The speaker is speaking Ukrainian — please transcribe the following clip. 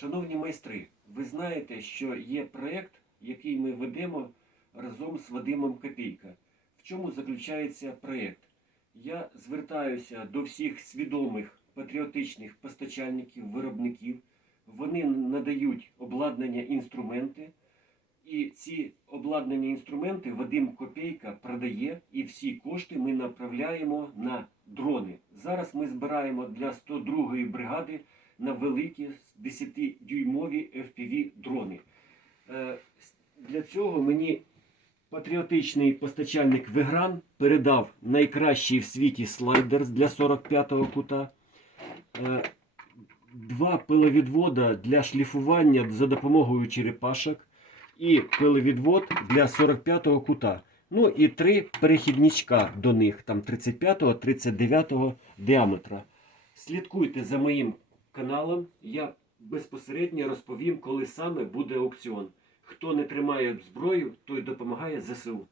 Шановні майстри, ви знаєте, що є проєкт, який ми ведемо разом з Вадимом Копійка. В чому заключається проєкт? Я звертаюся до всіх свідомих патріотичних постачальників, виробників. Вони надають обладнання інструменти, і ці обладнані інструменти Вадим Копійка продає, і всі кошти ми направляємо на дрони. Зараз ми збираємо для 102-ї бригади на великі 10-дюймові FPV дрони. Е, Для цього мені патріотичний постачальник Вигран передав найкращий в світі слайдер для 45-го кута. Е, Два пиловідвода для шліфування за допомогою черепашок і пиловідвод для 45-го кута. Ну і три перехідничка до них, там 35-го, 39-го діаметра. Слідкуйте за моїм каналом. Я безпосередньо розповім, коли саме буде аукціон. Хто не тримає зброю, той допомагає ЗСУ.